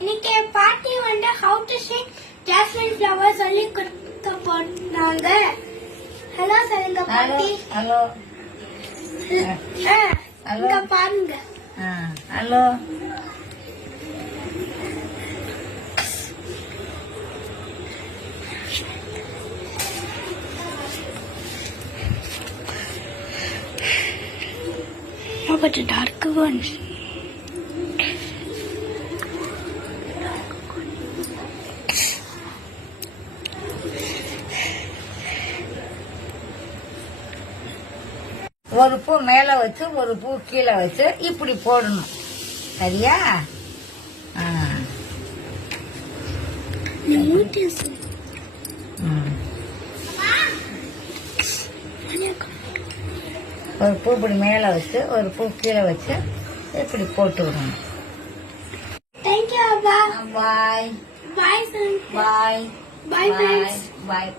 இன்னைக்கு பாட்டி வந்து how to sing jasmine flower சொல்லி கொடுக்க போனாங்க. ஹலோ சொல்லுங்க பாட்டி. ஹலோ இங்க பாருங்க. ஹலோ கொஞ்சம் டார்க்காக வந்து ஒரு பூ மேல வச்சு ஒரு பூ கீழே வச்சு இப்படி போடணும். சரியா? ஒரு பூ இப்படி மேல வச்சு ஒரு பூ கீழே வச்சு இப்படி போட்டு விடணும். தேங்க்யூ அப்பா. பாய் பாய் பாய் பாய். பாய்.